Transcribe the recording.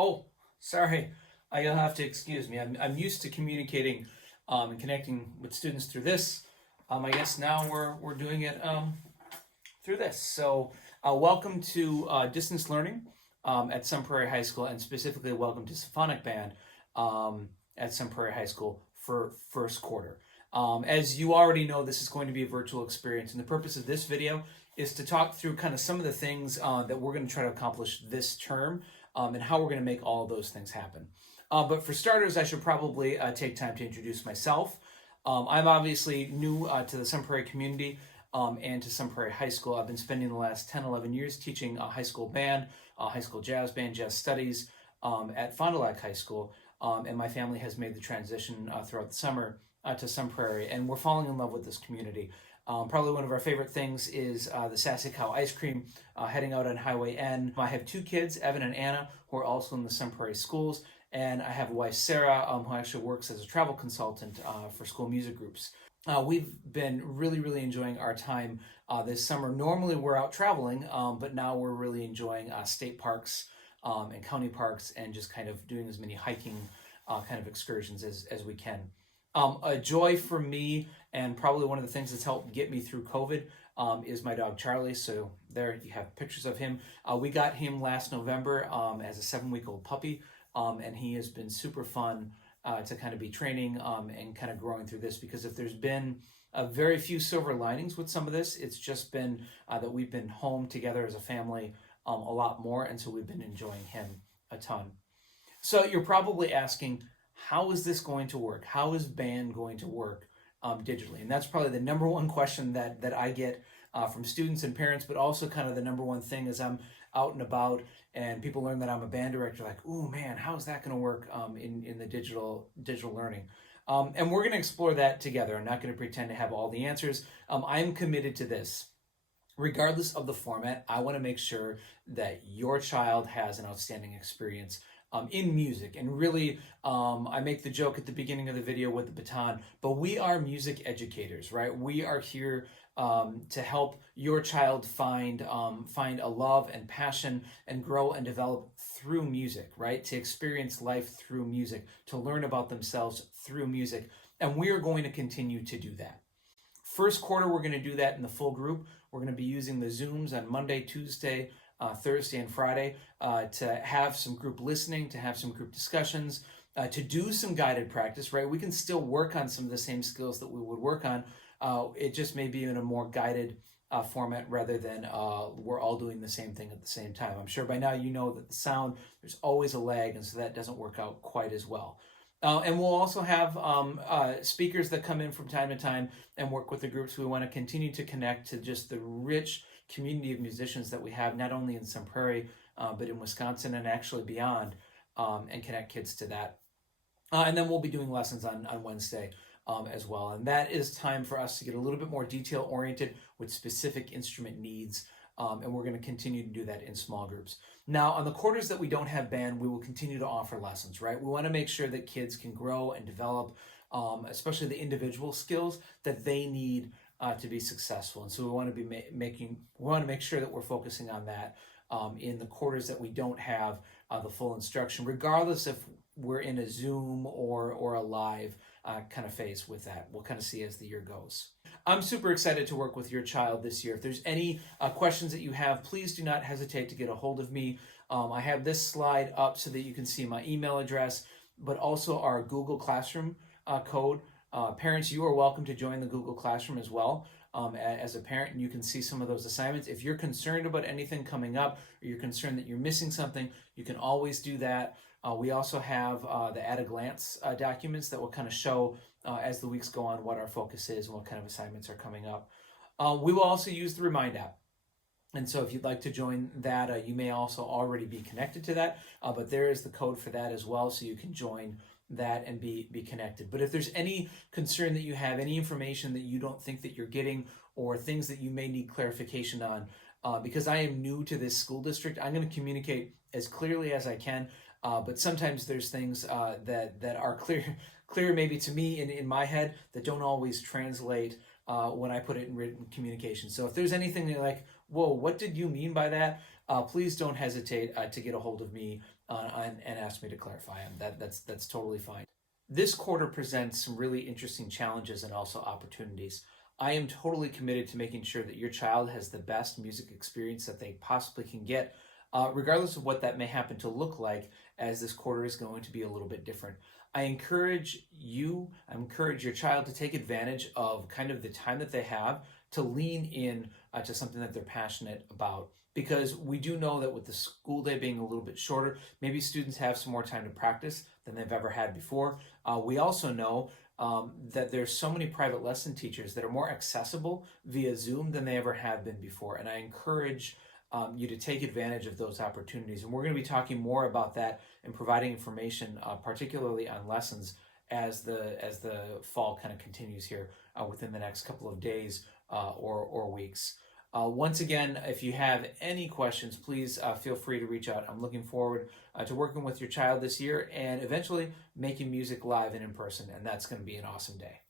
Oh, sorry. You'll have to excuse me. I'm used to communicating and connecting with students through this. I guess now we're doing it through this. So, welcome to distance learning at Sun Prairie High School, and specifically welcome to Symphonic Band at Sun Prairie High School for first quarter. As you already know, this is going to be a virtual experience, and the purpose of this video is to talk through kind of some of the things that we're going to try to accomplish this term and how we're going to make all of those things happen. But for starters, I should probably take time to introduce myself. I'm obviously new to the Sun Prairie community and to Sun Prairie High School. I've been spending the last 10, 11 years teaching high school band, high school jazz band, jazz studies at Fond du Lac High School. And my family has made the transition throughout the summer to Sun Prairie, and we're falling in love with this community. Probably one of our favorite things is the Sassy Cow ice cream heading out on Highway N. I have two kids, Evan and Anna, who are also in the Sun Prairie schools, and I have a wife, Sarah, who actually works as a travel consultant for school music groups. We've been really enjoying our time this summer. Normally we're out traveling, but now we're really enjoying state parks and county parks and just kind of doing as many hiking kind of excursions as we can. A joy for me, and probably one of the things that's helped get me through COVID, is my dog Charlie. So there you have pictures of him. We got him last November as a 7-week-old puppy, and he has been super fun to kind of be training and kind of growing through this, because if there's been very few silver linings with some of this, it's just been that we've been home together as a family a lot more, and so we've been enjoying him a ton. So you're probably asking, how is this going to work? How is band going to work digitally? And that's probably the number one question that I get from students and parents, but also kind of the number one thing as I'm out and about and people learn that I'm a band director, like, oh man, how is that going to work in the digital learning? And we're going to explore that together. I'm not going to pretend to have all the answers. I'm committed to this. Regardless of the format, I want to make sure that your child has an outstanding experience in music. And really, I make the joke at the beginning of the video with the baton, but we are music educators, right? We are here to help your child find a love and passion and grow and develop through music, right? To experience life through music, to learn about themselves through music. And we are going to continue to do that. First quarter, we're going to do that in the full group. We're going to be using the Zooms on Monday, Tuesday, Thursday, and Friday to have some group listening, to have some group discussions, to do some guided practice, right? We can still work on some of the same skills that we would work on. It just may be in a more guided format rather than we're all doing the same thing at the same time. I'm sure by now you know that the sound, there's always a lag, and so that doesn't work out quite as well. And we'll also have speakers that come in from time to time and work with the groups. We want to continue to connect to just the rich community of musicians that we have, not only in Sun Prairie, but in Wisconsin and actually beyond, and connect kids to that. And then we'll be doing lessons on Wednesday as well. And that is time for us to get a little bit more detail oriented with specific instrument needs. And we're going to continue to do that in small groups. Now, on the quarters that we don't have band, we will continue to offer lessons, right? We want to make sure that kids can grow and develop, especially the individual skills that they need to be successful. And so we want to be make sure that we're focusing on that in the quarters that we don't have the full instruction, regardless if we're in a Zoom or a live kind of phase with that. We'll kind of see as the year goes. I'm super excited to work with your child this year. If there's any questions that you have, please do not hesitate to get a hold of me. I have this slide up so that you can see my email address, but also our Google Classroom code. Parents, you are welcome to join the Google Classroom as well. As a parent, and you can see some of those assignments. If you're concerned about anything coming up, or you're concerned that you're missing something, you can always do that. We also have the at-a-glance documents that will kind of show as the weeks go on what our focus is and what kind of assignments are coming up. We will also use the Remind app. And so if you'd like to join that, you may also already be connected to that, but there is the code for that as well, so you can join that and be connected. But if there's any concern that you have, any information that you don't think that you're getting, or things that you may need clarification on, because I am new to this school district, I'm going to communicate as clearly as I can. But sometimes there's things that are clear maybe to me in my head that don't always translate when I put it in written communication. So if there's anything that you're like, whoa, what did you mean by that? Please don't hesitate to get a hold of me and asked me to clarify them. That's totally fine. This quarter presents some really interesting challenges and also opportunities. I am totally committed to making sure that your child has the best music experience that they possibly can get, regardless of what that may happen to look like, as this quarter is going to be a little bit different. I encourage your child to take advantage of kind of the time that they have to lean in to something that they're passionate about. Because we do know that with the school day being a little bit shorter, maybe students have some more time to practice than they've ever had before. We also know that there's so many private lesson teachers that are more accessible via Zoom than they ever have been before. And I encourage you to take advantage of those opportunities. And we're going to be talking more about that and providing information, particularly on lessons, as the fall kind of continues here within the next couple of days or weeks. Once again, if you have any questions, please feel free to reach out. I'm looking forward to working with your child this year and eventually making music live and in person, and that's going to be an awesome day.